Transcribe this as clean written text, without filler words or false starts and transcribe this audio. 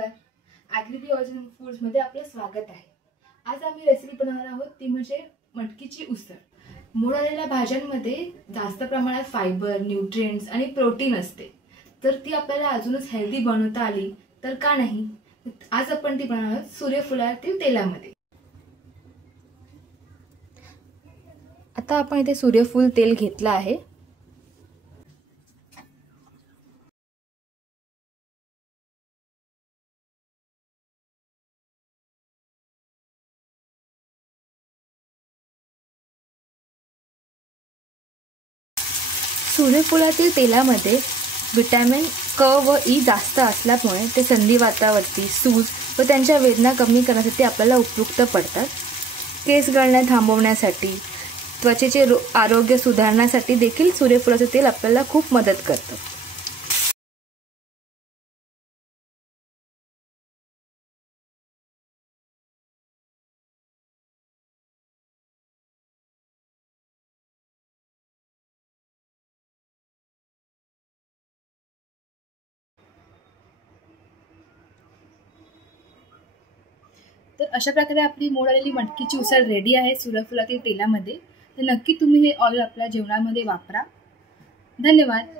नमस्कार. Agree organic फूड्समध्ये आपलं स्वागत आहे. आज आम्ही रेसिपी बनवणार आहोत ती म्हणजे मटकीची उसळ. मोड आलेल्या भाज्यांमध्ये जास्त प्रमाणात फायबर, न्यूट्रिएंट्स आणि प्रोटीन असते. तर ती आपल्याला अजूनच हेल्दी बनवता आली तर का नाही. आज आपण ती बनवणार आहोत सूर्यफुलातील तेलामध्ये. आता आपण इथे सूर्यफूल तेल घेतलं आहे. सूर्यफुलातील तेलामध्ये विटॅमिन क व ई जास्त असल्यामुळे ते संधिवातावरती सूज व त्यांच्या वेदना कमी करण्यासाठी आपल्याला उपयुक्त पडतात. केस गळणे थांबवण्यासाठी, त्वचेचे आरोग्य सुधारण्यासाठी देखील सूर्यफुलाचे तेल आपल्याला खूप मदत करतं. तर अशा प्रकारे आपली मोड आलेली मटकीची उसळ रेडी आहे सूर्यफुलातील तेलामध्ये. तर नक्की तुम्ही हे ऑइल आपल्या जेवणामध्ये वापरा. धन्यवाद.